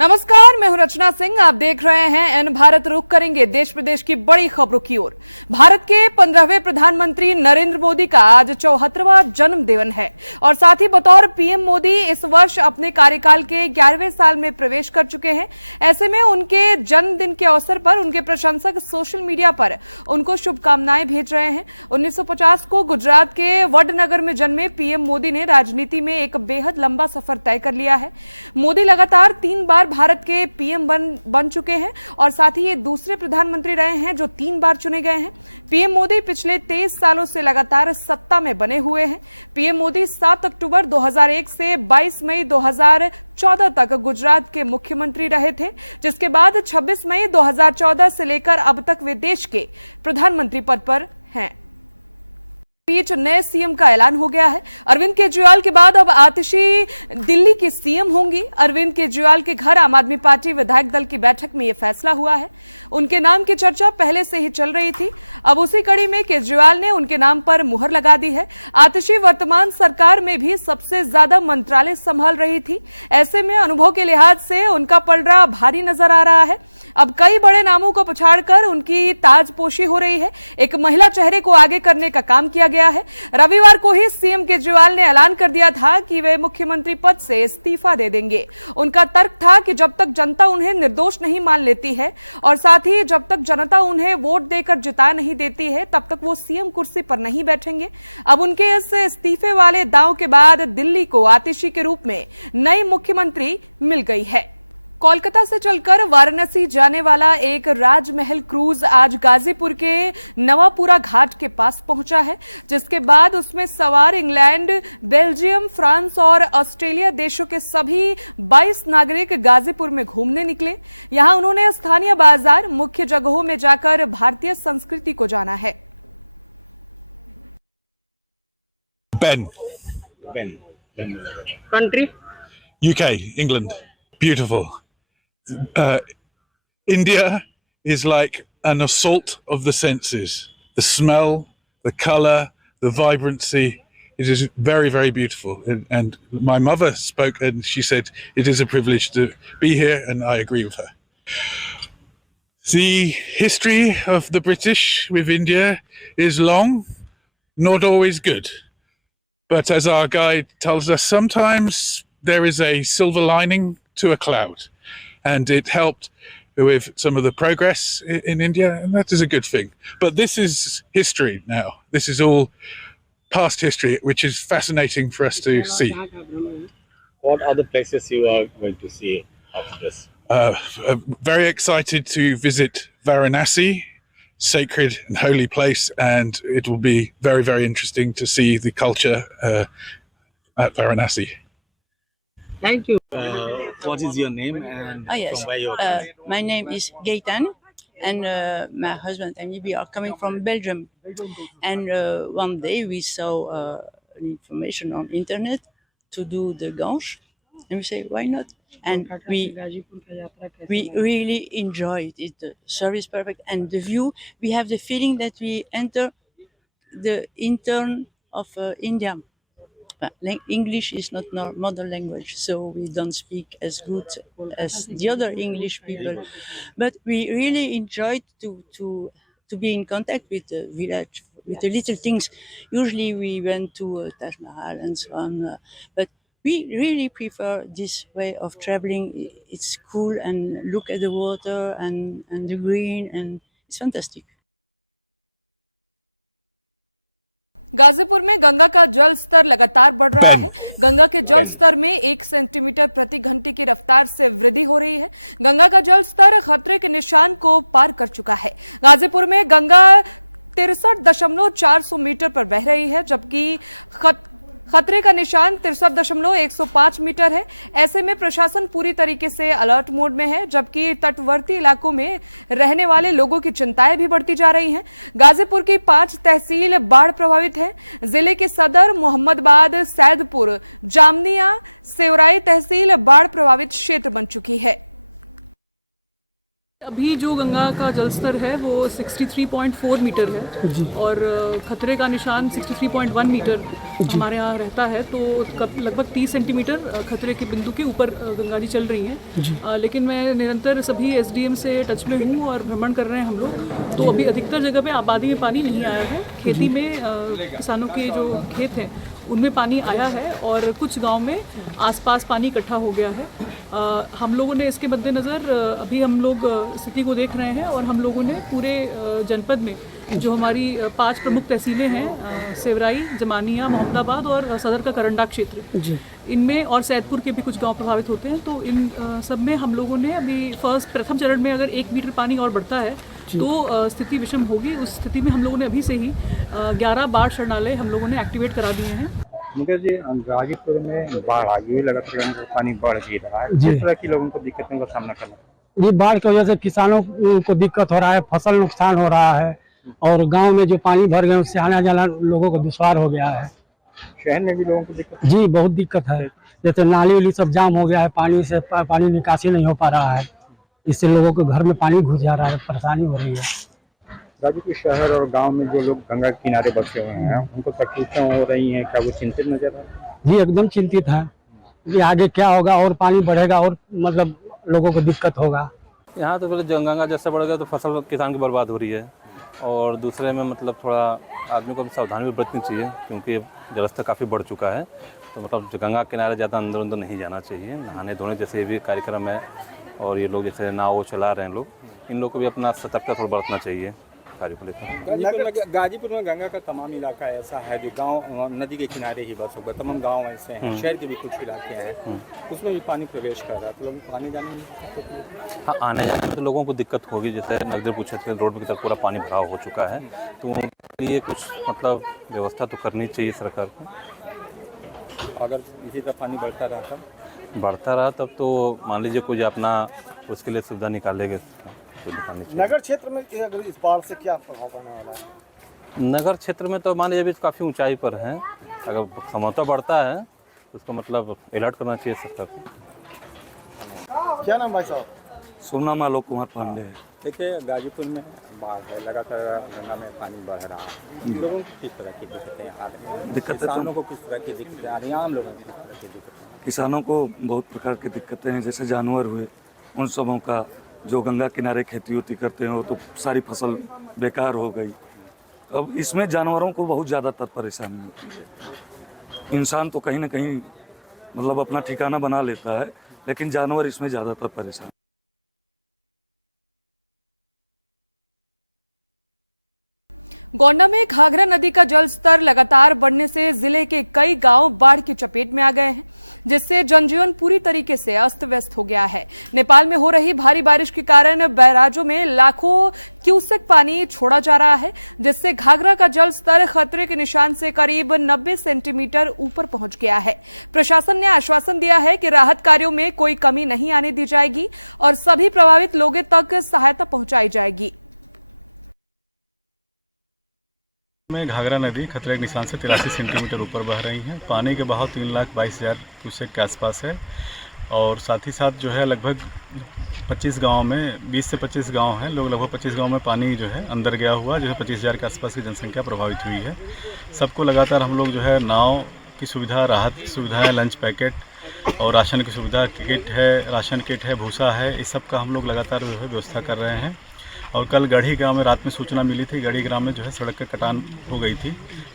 नमस्कार, मैं हूं रचना सिंह। आप देख रहे हैं एन भारत। रुख करेंगे देश प्रदेश की बड़ी खबरों की ओर। भारत के 15वें प्रधानमंत्री नरेंद्र मोदी का आज 74वां जन्मदिन है और साथ ही बतौर पीएम मोदी इस वर्ष अपने कार्यकाल के 11वें साल में प्रवेश कर चुके हैं। ऐसे में उनके जन्मदिन के अवसर पर उनके प्रशंसक सोशल मीडिया पर उनको शुभकामनाएं भेज रहे हैं। 1950 को गुजरात के वडनगर में जन्मे पीएम मोदी ने राजनीति में एक बेहद लंबा सफर तय कर लिया है। मोदी लगातार 3 बार भारत के पीएम बन चुके हैं और साथ ही ये दूसरे प्रधानमंत्री रहे हैं जो 3 बार चुने गए हैं। पीएम मोदी पिछले 23 सालों से लगातार सत्ता में बने हुए हैं। पीएम मोदी 7 अक्टूबर 2001 से 22 मई 2014 तक गुजरात के मुख्यमंत्री रहे थे, जिसके बाद 26 मई 2014 से लेकर अब तक वे देश के प्रधानमंत्री पद पर हैं। बीच नए सीएम का ऐलान हो गया है। अरविंद केजरीवाल के बाद अब आतिशी दिल्ली की सीएम होंगी। अरविंद केजरीवाल के घर आम आदमी पार्टी विधायक दल की बैठक में यह फैसला हुआ है। उनके नाम की चर्चा पहले से ही चल रही थी। अब उसी कड़ी में केजरीवाल ने उनके नाम पर मुहर लगा दी है। आतिशी वर्तमान सरकार में भी सबसे ज्यादा मंत्रालय संभाल रही थी। ऐसे में अनुभव के लिहाज से उनका पलड़ा भारी नजर आ रहा है। अब कई बड़े नामों को पछाड़कर उनकी ताजपोशी हो रही है। एक महिला चेहरे को आगे करने का काम किया गया है। रविवार को ही सीएम केजरीवाल ने ऐलान कर दिया था कि वे मुख्यमंत्री पद से इस्तीफा दे देंगे। उनका तर्क था कि जब तक जनता उन्हें निर्दोष नहीं मान लेती है और साथ ही जब तक जनता उन्हें वोट देकर जिता नहीं देती है, तब तक वो सीएम कुर्सी पर नहीं बैठेंगे। अब उनके इस इस्तीफे वाले दांव के बाद दिल्ली को आतिशी के रूप में नई मुख्यमंत्री मिल गई है। कोलकाता से चलकर वाराणसी जाने वाला एक राजमहल क्रूज आज गाजीपुर के नवापुरा घाट के पास पहुंचा है, जिसके बाद उसमें सवार इंग्लैंड, बेल्जियम, फ्रांस और ऑस्ट्रेलिया देशों के सभी 22 नागरिक गाजीपुर में घूमने निकले। यहां उन्होंने स्थानीय बाजार, मुख्य जगहों में जाकर भारतीय संस्कृति को जाना है। Country? UK, England. Beautiful. India is like an assault of the senses. The smell, the color, the vibrancy. It is very, very beautiful. And my mother spoke and she said it is a privilege to be here, and I agree with her. The history of the British with India is long, not always good. But as our guide tells us, sometimes there is a silver lining to a cloud. And it helped with some of the progress in India, and that is a good thing. But this is history now. This is all past history, which is fascinating for us to see. What other places you are going to see after this? Very excited to visit Varanasi, sacred and holy place, and it will be very, very interesting to see the culture at Varanasi. Thank you. What is your name and Yes. from where you are? My name is Gaetan, and my husband and me, we are coming from Belgium. And one day we saw information on internet to do the Gange, and we say, why not? And we really enjoyed it. The service perfect, and the view. We have the feeling that we enter the intern of India. English is not our mother language, so we don't speak as good as the other English people. But we really enjoyed to be in contact with the village, with the little things. Usually we went to Taj Mahal and so on, but we really prefer this way of traveling. It's cool, and look at the water and the green, and it's fantastic. Ghazipur में गंगा का जल स्तर लगातार बढ़ रहा है। गंगा के जल स्तर में 1 सेंटीमीटर प्रति घंटे की रफ्तार से वृद्धि हो रही है। गंगा का जल स्तर खतरे के निशान को पार कर चुका है। गाजीपुर में गंगा 63.400 मीटर पर बह रही है, जबकि खतरे का निशान 63.105 मीटर है। ऐसे में प्रशासन पूरी तरीके से अलर्ट मोड में है, जबकि तटवर्ती इलाकों में रहने वाले लोगों की चिंताएं भी बढ़ती जा रही हैं। गाजीपुर की 5 तहसील बाढ़ प्रभावित है। जिले के सदर, मोहम्मदाबाद, सैदपुर, जामनिया, सेवराई तहसील बाढ़ प्रभावित क्षेत्र बन चुकी है। अभी जो गंगा का जलस्तर है वो 63.4 मीटर है और खतरे का निशान 63.1 मीटर हमारे यहाँ रहता है, तो लगभग 30 सेंटीमीटर खतरे के बिंदु के ऊपर गंगा जी चल रही हैं। लेकिन मैं निरंतर सभी एसडीएम से टच में हूँ और भ्रमण कर रहे हैं हम लोग। तो अभी अधिकतर जगह पे आबादी में पानी नहीं आया है। खेती में किसानों के जो खेत हैं उनमें पानी आया है और कुछ गांव में आसपास पानी इकट्ठा हो गया है। हम लोगों ने इसके मद्देनज़र अभी हम लोग स्थिति को देख रहे हैं और हम लोगों ने पूरे जनपद में जो हमारी 5 प्रमुख तहसीलें हैं, सेवराई, जमानिया, मोहम्मदाबाद और सदर का करंडा क्षेत्र, इनमें और सैदपुर के भी कुछ गांव प्रभावित होते हैं। तो इन सब में हम लोगों ने अभी प्रथम चरण में अगर 1 मीटर पानी और बढ़ता है तो स्थिति विषम होगी। उस स्थिति में हम लोगों ने अभी से ही 11 बाढ़ शरणालय हम लोगों ने एक्टिवेट करा दिए हैं। मुकेश जी, गाजीपुर में बाढ़ आ गई, लगातार पानी बढ़ ही रहा है। किस तरह की लोगों को दिक्कतों का सामना करना? ये बाढ़ की वजह से किसानों को दिक्कत हो रहा है, फसल नुकसान हो रहा है और गांव में जो पानी भर गया उससे आना जाना लोगों को दुश्वार हो गया है। शहर में भी लोगों को दिक्कत? जी, बहुत दिक्कत है। जैसे नाली उली सब जाम हो गया है, पानी से पानी निकासी नहीं हो पा रहा है, इससे लोगों के घर में पानी घुस जा रहा है, परेशानी हो रही है। गाजीपुर शहर और गांव में जो लोग गंगा के किनारे बसे हुए हैं उनको तकलीफें हो रही हैं, क्या वो चिंतित नजर आ रहे हैं? जी, एकदम चिंतित है कि आगे क्या होगा, और पानी बढ़ेगा और मतलब लोगों को दिक्कत होगा। यहाँ तो पहले गंगा जैसे बढ़ गया तो फसल किसान की बर्बाद हो रही है, और दूसरे में मतलब थोड़ा आदमी को सावधानी भी बरतनी चाहिए क्योंकि जलस्तर काफ़ी बढ़ चुका है। तो मतलब गंगा किनारे ज़्यादा अंदर नहीं जाना चाहिए। नहाने धोने जैसे भी कार्यक्रम है और ये लोग जैसे नाव चला रहे हैं लोग, इन लोग को भी अपना सतर्कता थोड़ा बरतना चाहिए कार्य को लेकर। गाजीपुर में गंगा का तमाम इलाका ऐसा है जो गांव नदी के किनारे ही बस होगा, तमाम गांव ऐसे हैं, शहर के भी कुछ इलाके हैं, उसमें भी पानी प्रवेश कर रहा है, तो लोग पानी जाने में हाँ, आने जाने में तो लोगों को दिक्कत होगी। जैसे नगदेव पूछे थे, रोड की तरफ पूरा पानी भराव हो चुका है, तो उनके लिए कुछ मतलब व्यवस्था तो करनी चाहिए सरकार को। अगर इसी तरह पानी बढ़ता रहा तब तो मान लीजिए कुछ अपना उसके लिए सुविधा निकालेंगे। नगर क्षेत्र में अगर इस बाढ़ से क्या प्रभाव पड़ने वाला है? नगर क्षेत्र में तो मान लीजिए अभी काफ़ी ऊंचाई पर है, अगर समझौता बढ़ता है तो उसको मतलब अलर्ट करना चाहिए सरकार को। क्या नाम भाई साहब? सोनाम आलोक कुमार पांडे है। देखिए, गाजीपुर में बाढ़ है, लगातार गंगा में पानी बढ़ रहा है, लोगों को किस तरह की दिक्कतें आ रही हैं? किसानों को किस तरह की दिक्कतें आ रही हैं? आम लोगों को किस तरह की दिक्कतें? किसानों को बहुत प्रकार की दिक्कतें हैं, जैसे जानवर हुए, उन सबों का जो गंगा किनारे खेती होती करते हैं वो तो सारी फसल बेकार हो गई। अब इसमें जानवरों को बहुत ज़्यादातर परेशानी होती है। इंसान तो कहीं ना कहीं मतलब अपना ठिकाना बना लेता है, लेकिन जानवर इसमें ज़्यादातर परेशान। गोंडा में घाघरा नदी का जलस्तर लगातार बढ़ने से जिले के कई गांव बाढ़ की चपेट में आ गए हैं, जिससे जनजीवन पूरी तरीके से अस्त व्यस्त हो गया है। नेपाल में हो रही भारी बारिश के कारण बैराजों में लाखों क्यूसेक पानी छोड़ा जा रहा है, जिससे घाघरा का जलस्तर खतरे के निशान से करीब 90 सेंटीमीटर ऊपर पहुंच गया है। प्रशासन ने आश्वासन दिया है कि राहत कार्यों में कोई कमी नहीं आने दी जाएगी और सभी प्रभावित लोगों तक सहायता पहुंचाई जाएगी। में घाघरा नदी खतरे के निशान से 83 सेंटीमीटर ऊपर बह रही है। पानी के बहाव 3,22,000 क्यूसेक के आसपास है और साथ ही साथ जो है लगभग 25 गाँव में 20 से 25 गांव हैं, लोग लगभग 25 गांव में पानी जो है अंदर गया हुआ, जो है 25,000 के आसपास की जनसंख्या प्रभावित हुई है। सबको लगातार हम लोग जो है नाव की सुविधा, राहत सुविधाएँ, लंच पैकेट और राशन की सुविधा, किट है, राशन किट है, भूसा है, इस सब का हम लोग लगातार जो है व्यवस्था कर रहे हैं। और कल गढ़ी गांव में रात में सूचना मिली थी, गढ़ी ग्राम में जो है सड़क का कटान हो गई थी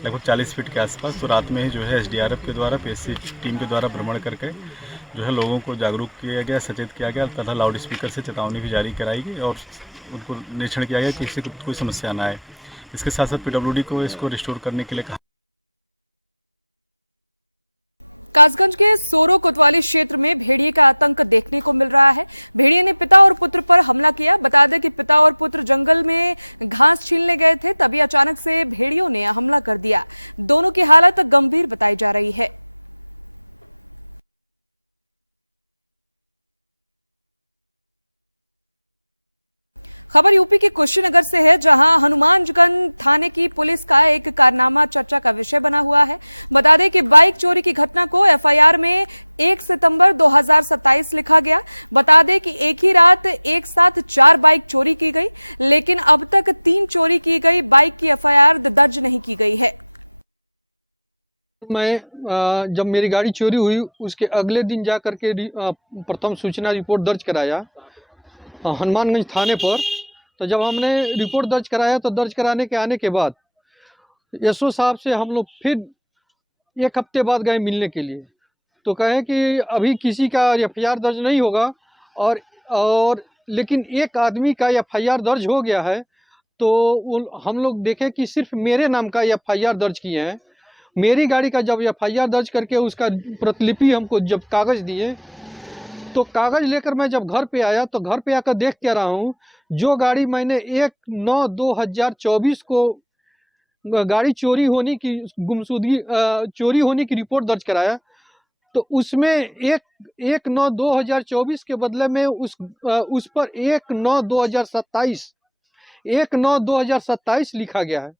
लगभग 40 फीट के आसपास, तो रात में ही जो है एसडीआरएफ के द्वारा, पीएससी टीम के द्वारा भ्रमण करके जो है लोगों को जागरूक किया गया, सचेत किया गया तथा लाउड स्पीकर से चेतावनी भी जारी कराई गई और उनको निरीक्षण किया गया कि इससे कोई समस्या ना आए। इसके साथ साथ पीडब्ल्यूडी को इसको रिस्टोर करने के लिए कहा। कासगंज के सोरो कोतवाली क्षेत्र में भेड़िए का आतंक देखने को मिल रहा है। भेड़िए ने पिता और पुत्र पर हमला किया। बता दें कि पिता और पुत्र जंगल में घास छीलने गए थे, तभी अचानक से भेड़ियों ने हमला कर दिया। दोनों की हालत गंभीर बताई जा रही है। खबर यूपी के कुशीनगर से है, जहां हनुमानगंज थाने की पुलिस का एक कारनामा चर्चा का विषय बना हुआ है। बता दें कि बाइक चोरी की घटना को एफआईआर में 1 सितंबर 2027 लिखा गया। बता दें कि एक ही रात एक साथ 4 बाइक चोरी की गई, लेकिन अब तक 3 चोरी की गई बाइक की एफआईआर दर्ज नहीं की गई है। मैं जब मेरी गाड़ी चोरी हुई उसके अगले दिन जा करके प्रथम सूचना रिपोर्ट दर्ज कराया हनुमानगंज थाने पर। तो जब हमने रिपोर्ट दर्ज कराया तो दर्ज कराने के आने के बाद एसओ साहब से हम लोग फिर 1 हफ्ते बाद गए मिलने के लिए। तो कहे कि अभी किसी का एफआईआर दर्ज नहीं होगा और लेकिन एक आदमी का एफआईआर दर्ज हो गया है। तो हम लोग देखे कि सिर्फ मेरे नाम का एफआईआर दर्ज किए हैं। मेरी गाड़ी का जब एफआईआर दर्ज करके उसका प्रतिलिपि हमको जब कागज़ दिए तो कागज़ लेकर मैं जब घर पे आया तो घर पे आकर देख क्या रहा हूँ, जो गाड़ी मैंने 1/9/2024 को गाड़ी चोरी होने की गुमशुदगी चोरी होने की रिपोर्ट दर्ज कराया, तो उसमें 1/9/2024 के बदले में उस पर 1/9/2027 लिखा गया है।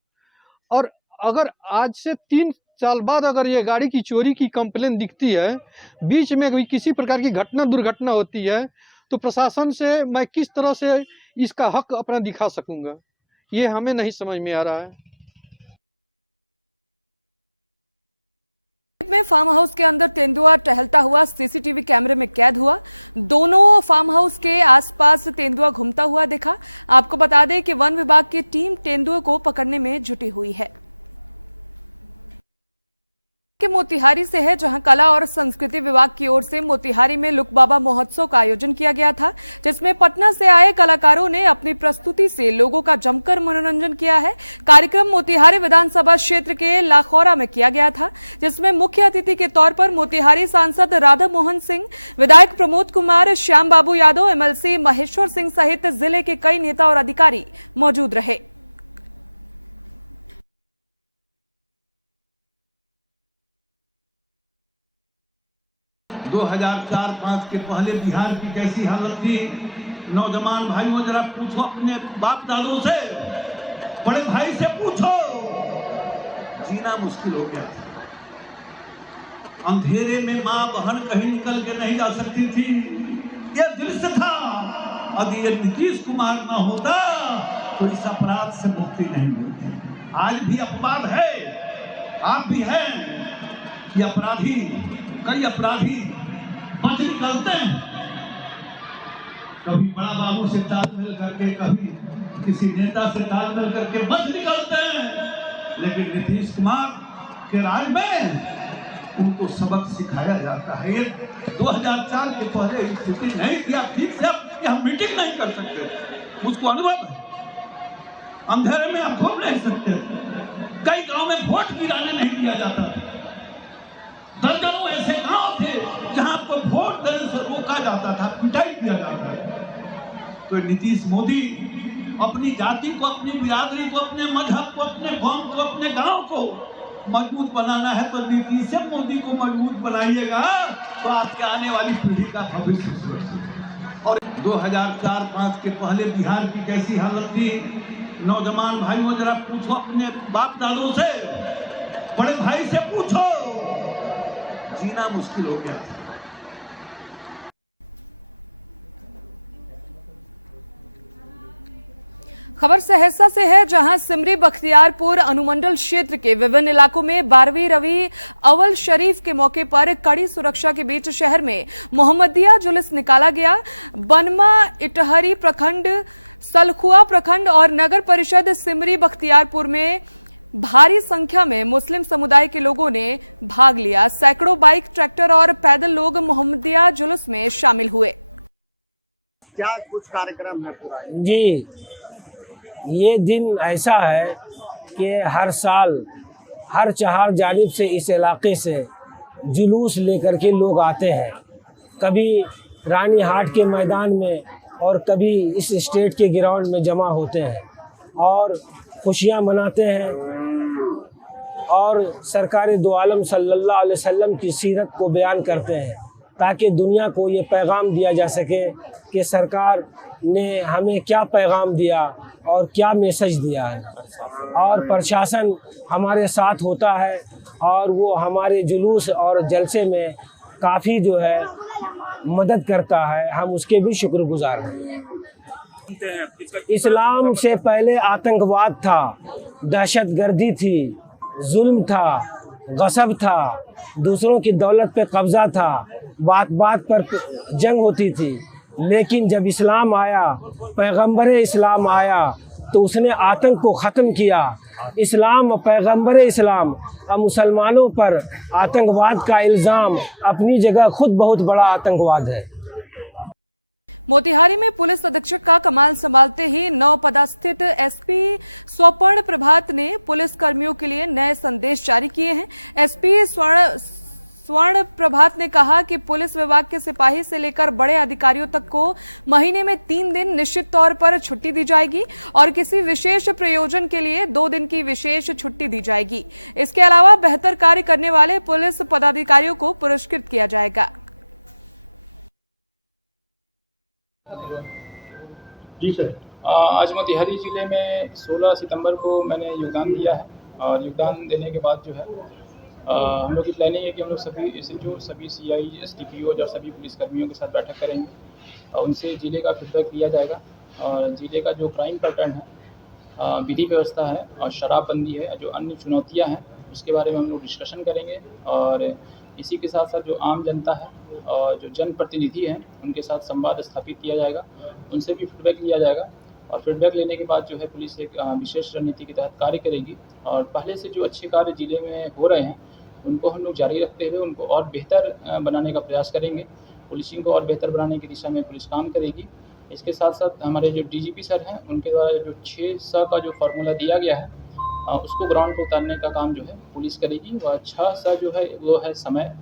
और अगर आज से 3 साल बाद अगर ये गाड़ी की चोरी की कंप्लेन दिखती है, बीच में भी किसी प्रकार की दुर्घटना होती है, तो प्रशासन से मैं किस तरह से इसका हक अपना दिखा सकूंगा, ये हमें नहीं समझ में आ रहा है। में फार्म हाउस के अंदर तेंदुआ टहलता हुआ सीसीटीवी कैमरे में कैद हुआ। दोनों फार्म हाउस के आसपास तेंदुआ घूमता हुआ दिखा। आपको बता दें कि वन विभाग की टीम तेंदुए को पकड़ने में जुटी हुई है। के मोतिहारी से है, जहां कला और संस्कृति विभाग की ओर से मोतिहारी में लुक बाबा महोत्सव का आयोजन किया गया था, जिसमें पटना से आए कलाकारों ने अपनी प्रस्तुति से लोगों का जमकर मनोरंजन किया है। कार्यक्रम मोतिहारी विधानसभा क्षेत्र के लाखौरा में किया गया था, जिसमें मुख्य अतिथि के तौर पर मोतिहारी सांसद राधा मोहन सिंह, विधायक प्रमोद कुमार, श्याम बाबू यादव, एमएलसी महेश्वर सिंह सहित जिले के कई नेता और अधिकारी मौजूद रहे। 2004-5 के पहले बिहार की कैसी हालत थी। नौजवान भाइयों जरा पूछो अपने बाप दादों से, बड़े भाई से पूछो, जीना मुश्किल हो गया था। अंधेरे में माँ बहन कहीं निकल के नहीं जा सकती थी, यह दृश्य था। अगर ये नीतीश कुमार ना होता तो इस अपराध से मुक्ति नहीं मिलती। आज भी अपवाद है, आप भी हैं कि कई अपराधी बच निकलते हैं, कभी बड़ा बाबू से तालमेल करके, कभी किसी नेता से तालमेल करके बच निकलते हैं, लेकिन नीतीश कुमार के राज में उनको सबक सिखाया जाता है। ये 2004 के पहले स्थिति नहीं थी। आप ठीक से हम मीटिंग नहीं कर सकते, मुझको अनुभव है। अंधेरे में आप घूम नहीं सकते। कई गांव में वोट गिराने नहीं दिया जाता था। दर्जनों ऐसे गांव थे जहां आपको वोट देने से रोका जाता था, पिटाई किया जाता था। तो नीतीश मोदी अपनी जाति को, अपनी बिरादरी को, अपने मजहब को, अपने कौम को, अपने गांव को मजबूत बनाना है तो नीतीश से मोदी को मजबूत बनाइएगा, तो आपके आने वाली पीढ़ी का भविष्य सुरक्षित। और 2004-5 के पहले बिहार की कैसी हालत थी। नौजवान भाइयों जरा पूछो अपने बाप दादों से, बड़े भाई से पूछो, जीना मुश्किल हो गया था। खबर सहरसा से है, जहां सिमरी बख्तियारपुर अनुमंडल क्षेत्र के विभिन्न इलाकों में 12वीं रबी अव्वल शरीफ के मौके पर कड़ी सुरक्षा के बीच शहर में मोहम्मदिया जुलूस निकाला गया। बनमा इटहरी प्रखंड, सलखुआ प्रखंड और नगर परिषद सिमरी बख्तियारपुर में भारी संख्या में मुस्लिम समुदाय के लोगों ने भाग लिया। सैकड़ों बाइक, ट्रैक्टर और पैदल लोग मोहम्मदिया जुलूस में शामिल हुए। क्या कुछ कार्यक्रम है पूरा? जी, ये दिन ऐसा है कि हर साल हर चार जानिब से इस इलाके से जुलूस लेकर के लोग आते हैं। कभी रानी हाट के मैदान में और कभी इस स्टेट के ग्राउंड में जमा होते हैं और खुशियाँ मनाते हैं और सरकार दो आलम सल्लल्लाहु अलैहि वसल्लम की सीरत को बयान करते हैं, ताकि दुनिया को ये पैगाम दिया जा सके कि सरकार ने हमें क्या पैगाम दिया और क्या मैसेज दिया है। और प्रशासन हमारे साथ होता है और वो हमारे जुलूस और जलसे में काफ़ी जो है मदद करता है, हम उसके भी शुक्रगुजार हैं। इस्लाम से पहले आतंकवाद था, दहशतगर्दी थी, जुल्म था, गसब था, दूसरों की दौलत पे कब्जा था, बात बात पर जंग होती थी। लेकिन जब इस्लाम आया, पैगंबर इस्लाम आया, तो उसने आतंक को ख़त्म किया। इस्लाम, पैगंबर इस्लाम और मुसलमानों पर आतंकवाद का इल्ज़ाम अपनी जगह खुद बहुत बड़ा आतंकवाद है। मोतिहारी में पुलिस अधीक्षक का कमान संभालते ही नवपदस्थित एसपी स्वर्ण प्रभात ने पुलिस कर्मियों के लिए नए संदेश जारी किए हैं। एसपी स्वर्ण प्रभात ने कहा कि पुलिस विभाग के सिपाही से लेकर बड़े अधिकारियों तक को महीने में 3 दिन निश्चित तौर पर छुट्टी दी जाएगी और किसी विशेष प्रयोजन के लिए 2 दिन की विशेष छुट्टी दी जाएगी। इसके अलावा बेहतर कार्य करने वाले पुलिस पदाधिकारियों को पुरस्कृत किया जाएगा। जी सर, आज मोतिहारी जिले में 16 सितंबर को मैंने योगदान दिया है और योगदान देने के बाद जो है हम लोग की प्लानिंग है कि हम लोग सभी CI, SDPO और सभी पुलिसकर्मियों के साथ बैठक करेंगे और उनसे जिले का फीडबैक लिया जाएगा और जिले का जो क्राइम पैटर्न है, विधि व्यवस्था है और शराबबंदी है, जो अन्य चुनौतियां हैं, उसके बारे में हम लोग डिस्कशन करेंगे। और इसी के साथ साथ जो आम जनता है और जो जनप्रतिनिधि हैं, उनके साथ संवाद स्थापित किया जाएगा, उनसे भी फीडबैक लिया जाएगा और फीडबैक लेने के बाद जो है पुलिस एक विशेष रणनीति के तहत कार्य करेगी और पहले से जो अच्छे कार्य जिले में हो रहे हैं उनको हम लोग जारी रखते हुए उनको और बेहतर बनाने का प्रयास करेंगे। पुलिसिंग को और बेहतर बनाने की दिशा में पुलिस काम करेगी। इसके साथ साथ हमारे जो DGP सर हैं, उनके द्वारा जो 6 का जो फार्मूला दिया गया है उसको ग्राउंड पर उतारने का काम जो है पुलिस करेगी। वह 6 जो है वो है समय,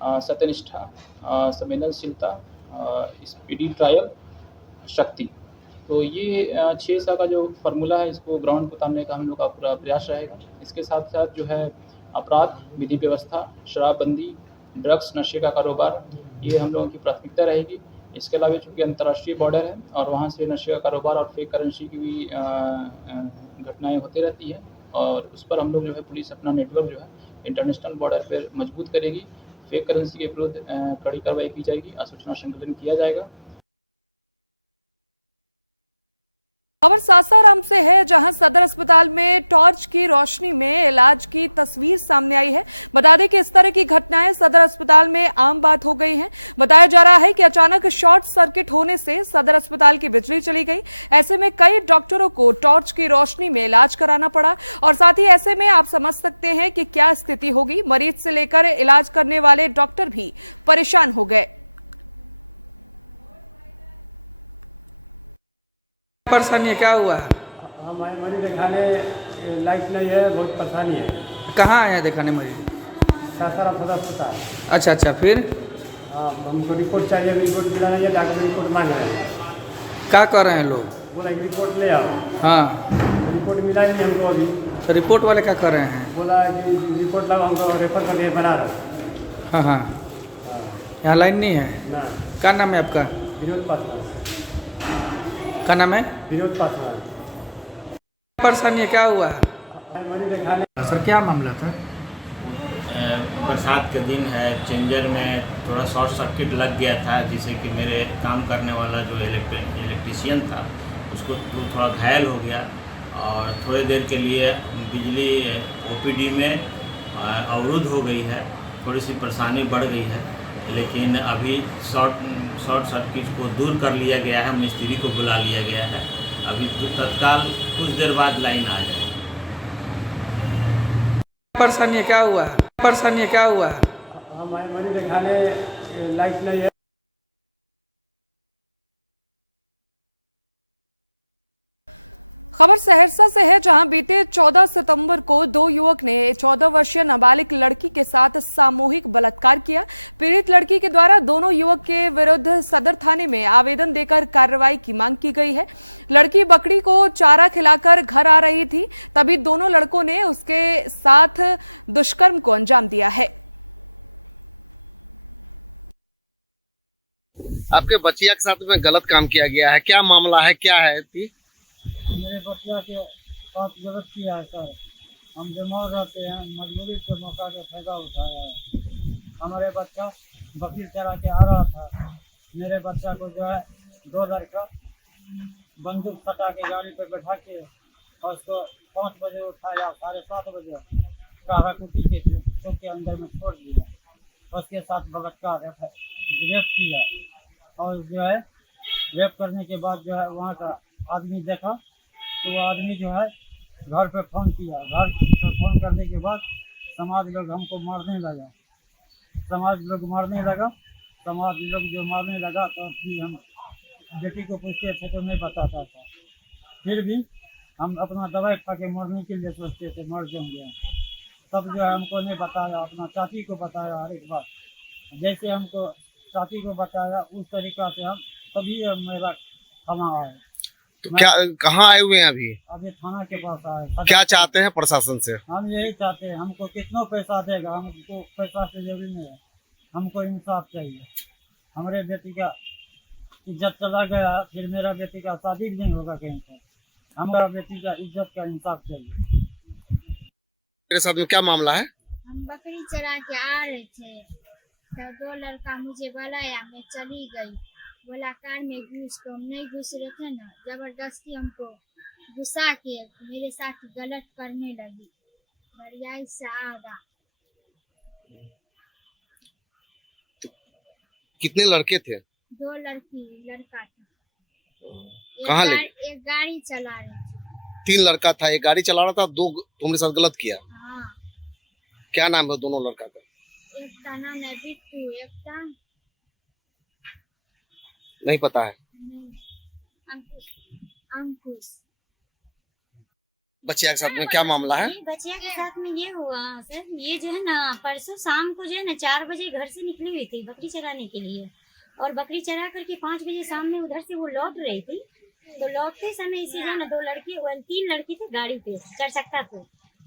सत्यनिष्ठा, संवेदनशीलता, स्पीडी ट्रायल, शक्ति। तो ये 6 का जो फार्मूला है, इसको ग्राउंड पर उतारने का हम लोग का पूरा प्रयास रहेगा। इसके साथ साथ जो है अपराध, विधि व्यवस्था, शराबबंदी, ड्रग्स, नशे का कारोबार, ये हम लोगों की प्राथमिकता रहेगी। इसके अलावा चूँकि अंतर्राष्ट्रीय बॉर्डर है और वहाँ से नशे का कारोबार और फेक करेंसी की भी घटनाएं होती रहती है और उस पर हम लोग जो है पुलिस अपना नेटवर्क जो है इंटरनेशनल बॉर्डर पर मजबूत करेगी। फेक करेंसी के विरुद्ध कड़ी कार्रवाई की जाएगी, सूचना संकलन किया जाएगा। खबर सासाराम से है, जहां सदर अस्पताल में टॉर्च की रोशनी में इलाज की तस्वीर सामने आई है। बता दें कि इस तरह की घटनाएं सदर अस्पताल में आम बात हो गई हैं। बताया जा रहा है कि अचानक शॉर्ट सर्किट होने से सदर अस्पताल की बिजली चली गई। ऐसे में कई डॉक्टरों को टॉर्च की रोशनी में इलाज कराना पड़ा और साथ ही ऐसे में आप समझ सकते हैं कि क्या स्थिति होगी। मरीज से लेकर इलाज करने वाले डॉक्टर भी परेशान हो गए। परेशानी है, क्या हुआ? हमारे मरीज दिखाने लाइट नहीं है, बहुत परेशानी है। कहाँ आए हैं दिखाने मरीज? सासाराम सदर अस्पताल। अच्छा, फिर हमको रिपोर्ट चाहिए, रिपोर्ट मिला नहीं है, डॉक्टर रिपोर्ट मांग रहे हैं। क्या कर रहे हैं लोग? बोला कि रिपोर्ट ले आओ। हाँ, रिपोर्ट मिला ही नहीं हमको अभी। तो रिपोर्ट वाले क्या कर रहे हैं? बोला कि रिपोर्ट लाओ, हमको रेफर करके बना रहे। हाँ, यहाँ लाइन नहीं है ना। क्या नाम है आपका? विनोद पासवान। क्या नाम है? विनोद पासवान। परेशानी है, क्या हुआ? सर क्या मामला था? बरसात के दिन है, चेंजर में थोड़ा शॉर्ट सर्किट लग गया था, जिससे कि मेरे काम करने वाला जो इलेक्ट्रीशियन था उसको थोड़ा घायल हो गया और थोड़ी देर के लिए बिजली OPD में अवरुद्ध हो गई है। थोड़ी सी परेशानी बढ़ गई है, लेकिन अभी शॉर्ट सर्किट को दूर कर लिया गया है, मिस्त्री को बुला लिया गया है। अभी तत्काल कुछ देर बाद लाइन आ जाएगी। परेशानी है, क्या हुआ? परेशानी है, क्या हुआ? हमारे मरीज दिखाने लाइट नहीं है। खबर सहरसा से है, जहां बीते 14 सितंबर को 2 युवक ने 14 वर्षीय नाबालिग लड़की के साथ सामूहिक बलात्कार किया। पीड़ित लड़की के द्वारा दोनों युवक के विरुद्ध सदर थाने में आवेदन देकर कार्रवाई की मांग की गई है। लड़की बकरी को चारा खिलाकर घर आ रही थी, तभी दोनों लड़कों ने उसके साथ दुष्कर्म को अंजाम दिया है। आपके बचिया के साथ में गलत काम किया गया है, क्या मामला है, क्या है? मेरे बच्चा के साथ गलत किया है सर। हम बीमार रहते हैं, मजबूरी से मौका का फायदा उठाया है। हमारे बच्चा बकरी चरा के आ रहा था, मेरे बच्चा को जो है 2 लड़का बंदूक सटा के गाड़ी पे बैठा के और उसको 5 बजे उठाया, 7:30 बजे काराकुटी के चौक के अंदर में छोड़ दिया। उसके साथ बलात्कार रेप किया और जो है रेप करने के बाद जो है वहाँ का आदमी देखा तो वो आदमी जो है घर पे फ़ोन किया। घर पे फ़ोन करने के बाद समाज लोग हमको मारने लगा। समाज लोग जो मारने लगा तो फिर हम बेटी को पूछते थे तो नहीं बताता था। फिर भी हम अपना दवाई खा के मरने के लिए सोचते थे, मर जाएंगे। तब जो है हमको नहीं बताया, अपना चाची को बताया हर एक बात। जैसे हमको चाची को बताया उस तरीका से हम तभी मेरा क्षमा आए। तो क्या कहाँ आए हुए हैं अभी? अभी थाना के पास आए। क्या चाहते हैं प्रशासन से? हम यही चाहते हैं, हमको कितना पैसा देगा, हमको पैसा से जरूरी नहीं है, हमको इंसाफ चाहिए। हमारे बेटी का इज्जत चला गया, फिर मेरा बेटी का शादी भी नहीं होगा कहीं पर। हमारा बेटी का इज्जत का इंसाफ चाहिए। मेरे साथ में क्या मामला है? हम बकरी चरा के आ रहे थे तो 2 लड़का मुझे बुलाया, मैं चली गई। बोला कार में घुस, तो हम नहीं घुस रहे थे ना, जबरदस्ती हमको घुसा के मेरे साथ गलत करने लगी। बढ़िया से आगा। कितने लड़के थे? 2 लड़का था। कहाँ एक गाड़ी चला रहे थे। 3 लड़का था, एक गाड़ी चला रहा था, 2 तुम्हारे साथ गलत किया। हाँ। क्या नाम है दोनों लड़का का? एक का नाम है बिट्टू, एक का नहीं पता है। अंकुश। बच्चिया के साथ में क्या मामला है? बच्चिया के साथ में ये हुआ सर, ये जो है ना परसों शाम को जो है ना 4 बजे घर से निकली हुई थी बकरी चराने के लिए, और बकरी चरा करके 5 बजे शाम में उधर से वो लौट रही थी। तो लौटते समय इसे जो है ना 3 लड़के थे गाड़ी पे, 4 चक्का पे।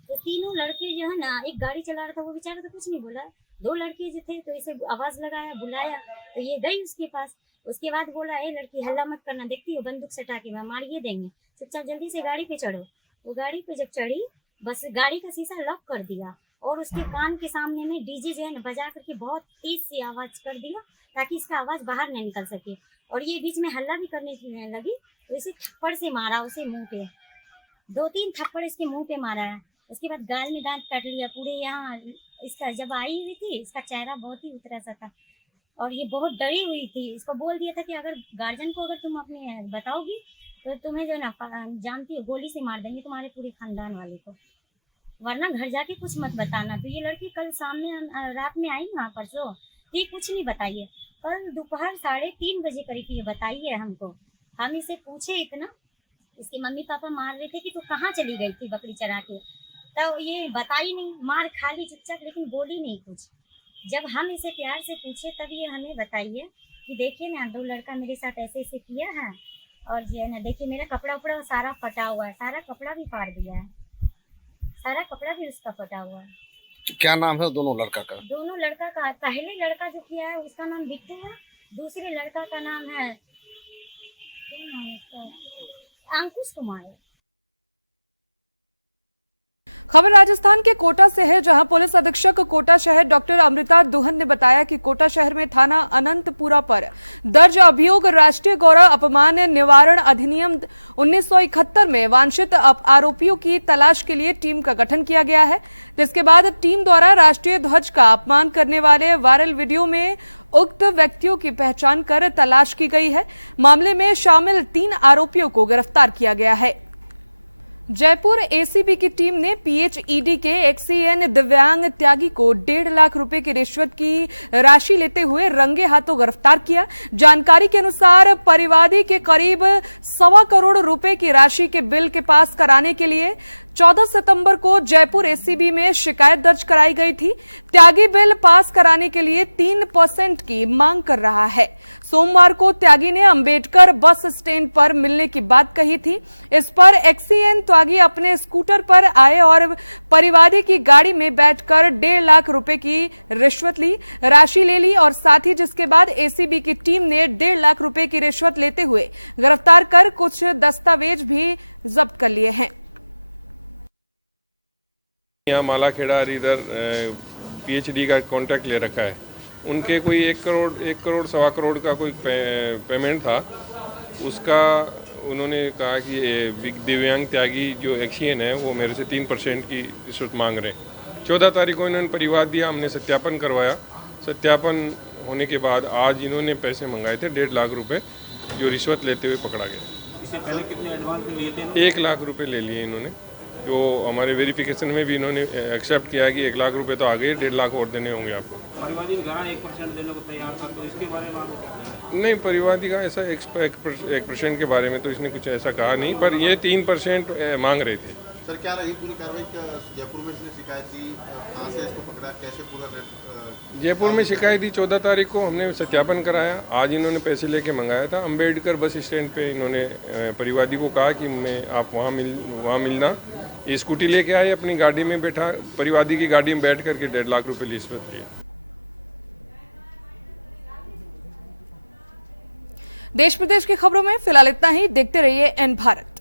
तो तीनों लड़के जो है ना, एक गाड़ी चला रहा था वो बेचारा तो कुछ नहीं बोला, 2 लड़के जो थे तो इसे आवाज लगाया, बुलाया, तो ये गई उसके पास। उसके बाद बोला ए लड़की हल्ला मत करना, देखती हो बंदूक सटा के मारिए देंगे, चुपचाप जल्दी से गाड़ी पे चढ़ो। वो गाड़ी पे जब चढ़ी, बस गाड़ी का शीशा लॉक कर दिया और उसके कान के सामने में डीजे जो है ना बजा करके बहुत तेज सी आवाज कर दिया ताकि इसका आवाज बाहर नहीं निकल सके। और ये बीच में हल्ला भी करने लगी, तो इसे थप्पड़ से मारा, उसे मुंह पे 2-3 थप्पड़ इसके मुंह पे मारा है। उसके बाद गाल में दांत काट लिया पूरे यहाँ। इसका जब आई हुई थी इसका चेहरा बहुत ही उतरा सा था और ये बहुत डरी हुई थी। इसको बोल दिया था कि अगर गार्जियन को अगर तुम अपने बताओगी तो तुम्हें जो ना जानती हो गोली से मार देंगे तुम्हारे पूरे खानदान वाले को, वरना घर जाके कुछ मत बताना। तो ये लड़की कल सामने रात में आई ना परसों, ये कुछ नहीं बताइए। कल दोपहर 3:30 बजे करीब ये बताइए हमको। हम इसे पूछे इतना, इसके मम्मी पापा मार रहे थे कि तू कहाँ चली गई थी बकरी चरा के, तो ये बताई नहीं, मार खा ली चुपचाप, लेकिन बोली नहीं कुछ। जब हम इसे प्यार से पूछे तब ये हमें बताइए कि देखिए ना 2 लड़का मेरे साथ ऐसे ऐसे किया है और जो है ना देखिए मेरा कपड़ा उपड़ा सारा फटा हुआ है, सारा कपड़ा भी फाड़ दिया है, सारा कपड़ा भी उसका फटा हुआ है। तो क्या नाम है दोनों लड़का का? दोनों लड़का का, पहले लड़का जो किया है उसका नाम बिट्टू है, दूसरे लड़का का नाम है अंकुश कुमार। खबर राजस्थान के कोटा से है, जहां पुलिस अधीक्षक कोटा शहर डॉक्टर अमृता दुहन ने बताया कि कोटा शहर में थाना अनंतपुरा पर दर्ज अभियोग राष्ट्रीय गौरव अपमान निवारण अधिनियम 1971 में वांछित आरोपियों की तलाश के लिए टीम का गठन किया गया है, जिसके बाद टीम द्वारा राष्ट्रीय ध्वज का अपमान करने वाले वायरल वीडियो में उक्त व्यक्तियों की पहचान कर तलाश की गई है। मामले में शामिल 3 आरोपियों को गिरफ्तार किया गया है। जयपुर एसीबी की टीम ने पीएचईडी के एक्सीएन दिव्यांग त्यागी को 1.5 लाख रुपए की रिश्वत की राशि लेते हुए रंगे हाथों गिरफ्तार किया। जानकारी के अनुसार परिवादी के करीब 1.25 करोड़ रुपए की राशि के बिल के पास कराने के लिए 14 सितंबर को जयपुर एसीबी में शिकायत दर्ज कराई गई थी। त्यागी बिल पास कराने के लिए 3% की मांग कर रहा है। सोमवार को त्यागी ने अंबेडकर बस स्टैंड पर मिलने की बात कही थी। इस पर एक्सीएन त्यागी अपने स्कूटर पर आए और परिवादी की गाड़ी में बैठकर 1.5 लाख रुपए की रिश्वत ली, राशि ले ली और साथ ही जिसके बाद एसीबी की टीम ने 1.5 लाख रुपए की रिश्वत लेते हुए गिरफ्तार कर कुछ दस्तावेज भी जब्त कर लिए हैं। यहाँ मालाखेड़ा इधर पीएचडी का कॉन्ट्रैक्ट ले रखा है। उनके कोई 1 करोड़ सवा करोड़ का कोई पेमेंट था। उसका उन्होंने कहा कि दिव्यांग त्यागी जो एक्सीएन है वो मेरे से 3% की रिश्वत मांग रहे हैं। 14 तारीख को इन्होंने परिवाद दिया, हमने सत्यापन करवाया। सत्यापन होने के बाद आज इन्होंने पैसे मंगाए थे 1.5 लाख रुपए, जो रिश्वत लेते हुए पकड़ा गया। इससे पहले कितने एडवांस लिए थे? 1 लाख रुपए ले लिए इन्होंने, जो हमारे वेरिफिकेशन में भी इन्होंने एक्सेप्ट किया कि 1 लाख रुपए तो आ गए, 1.5 लाख और देने होंगे आपको। परिवादी का 1% देने को तैयार था, तो इसके बारे में आपको क्या कहना है? नहीं, परिवादी का ऐसा 1% के बारे में तो इसने कुछ ऐसा कहा नहीं, पर ये 3% मांग रहे थे। सर, क्या रही पूरी कार्रवाई? जयपुर में इसने शिकायत दी, कहाँ से इसको पकड़ा, कैसे पूरा जयपुर में शिकायत दी 14 तारीख को, हमने सत्यापन कराया। आज इन्होंने पैसे लेके मंगाया था। अंबेडकर बस स्टैंड पे इन्होंने परिवादी को कहा कि मैं आप वहाँ मिलना। ये स्कूटी लेके आए, अपनी गाड़ी में बैठा, परिवादी की गाड़ी में बैठ करके 1.5 लाख रुपए रिश्वत लिए। देश प्रदेश की खबरों में फिलहाल इतना ही। देखते रहिए एन भारत।